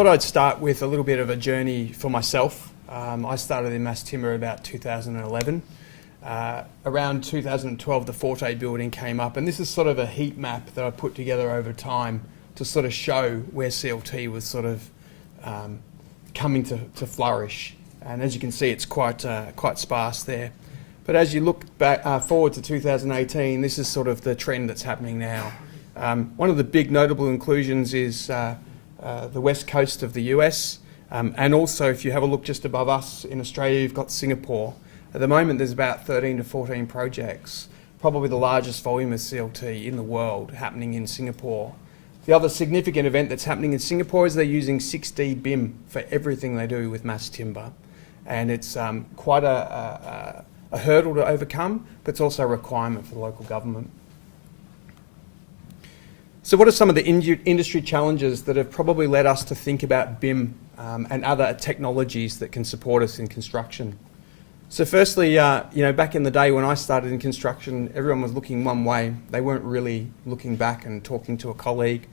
thought I'd start with a little bit of a journey for myself. I started in mass timber about 2011. Around 2012, the Forte building came up, and this is sort of a heat map that I put together over time to sort of show where CLT was sort of coming to flourish. And as you can see, it's quite sparse there. But as you look back forward to 2018, this is sort of the trend that's happening now. One of the big notable inclusions is the west coast of the US, and also if you have a look just above us in Australia, you've got Singapore. At the moment there's about 13 to 14 projects, probably the largest volume of CLT in the world happening in Singapore. The other significant event that's happening in Singapore is they're using 6D BIM for everything they do with mass timber, and it's quite a hurdle to overcome, but it's also a requirement for the local government. So what are some of the industry challenges that have probably led us to think about BIM and other technologies that can support us in construction? So firstly, back in the day when I started in construction, everyone was looking one way. They weren't really looking back and talking to a colleague.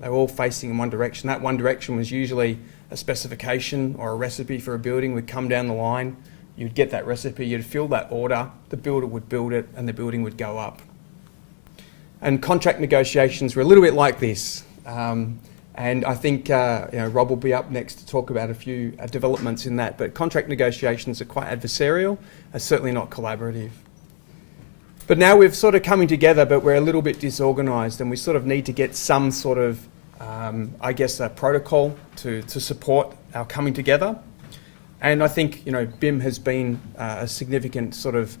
They were all facing in one direction. That one direction was usually a specification or a recipe for a building would come down the line. You'd get that recipe, you'd fill that order, the builder would build it, and the building would go up. And contract negotiations were a little bit like this. And I think Rob will be up next to talk about a few developments in that. But contract negotiations are quite adversarial, certainly not collaborative. But now we're sort of coming together, but we're a little bit disorganised, and we sort of need to get some sort of, a protocol to support our coming together. And I think BIM has been a significant sort of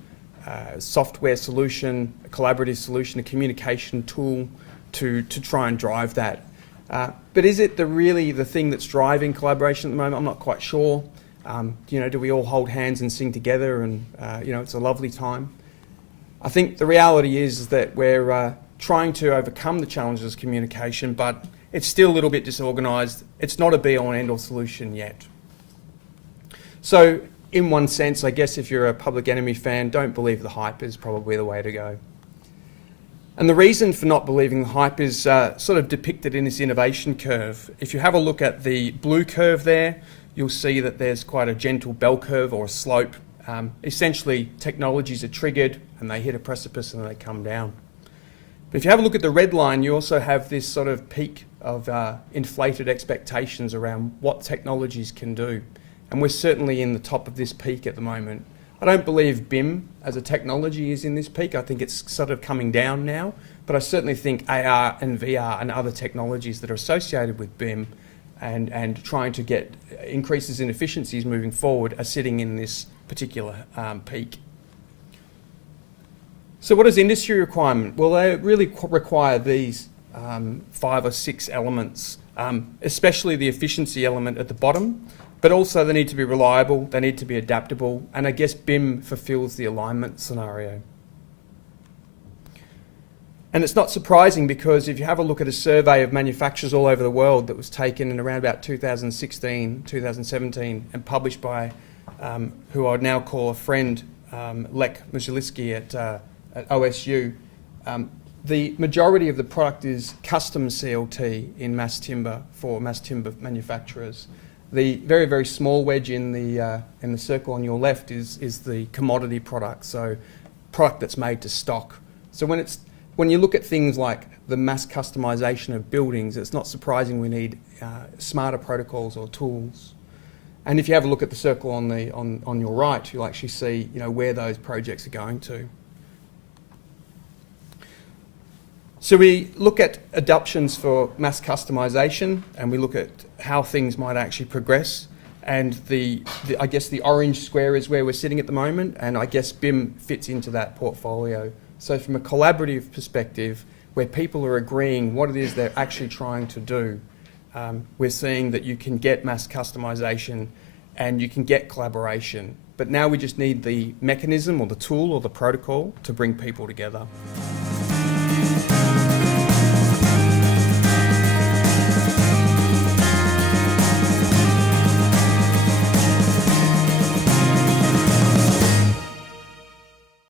software solution, a collaborative solution, a communication tool to try and drive that. But is it really the thing that's driving collaboration at the moment? I'm not quite sure. Do we all hold hands and sing together and it's a lovely time? I think the reality is that we're trying to overcome the challenges of communication, but it's still a little bit disorganised. It's not a be-all and end-all solution yet. So in one sense, I guess if you're a Public Enemy fan, don't believe the hype is probably the way to go. And the reason for not believing the hype is sort of depicted in this innovation curve. If you have a look at the blue curve there, you'll see that there's quite a gentle bell curve or a slope. Essentially, technologies are triggered and they hit a precipice and they come down. But if you have a look at the red line, you also have this sort of peak of inflated expectations around what technologies can do. And we're certainly in the top of this peak at the moment. I don't believe BIM as a technology is in this peak. I think it's sort of coming down now, but I certainly think AR and VR and other technologies that are associated with BIM and trying to get increases in efficiencies moving forward are sitting in this particular peak. So what is industry requirement? Well, they really require these 5 or 6 elements, especially the efficiency element at the bottom. But also they need to be reliable, they need to be adaptable, and I guess BIM fulfills the alignment scenario. And it's not surprising because if you have a look at a survey of manufacturers all over the world that was taken in around about 2016, 2017, and published by who I would now call a friend, Lech Muziliski at OSU, the majority of the product is custom CLT in mass timber for mass timber manufacturers. The very, very small wedge in the circle on your left is the commodity product, so product that's made to stock. So when you look at things like the mass customization of buildings, it's not surprising we need smarter protocols or tools. And if you have a look at the circle on your right, you'll actually see where those projects are going to. So we look at adoptions for mass customization, and we look at how things might actually progress. And I guess the orange square is where we're sitting at the moment, and I guess BIM fits into that portfolio. So from a collaborative perspective, where people are agreeing what it is they're actually trying to do, we're seeing that you can get mass customization and you can get collaboration. But now we just need the mechanism or the tool or the protocol to bring people together.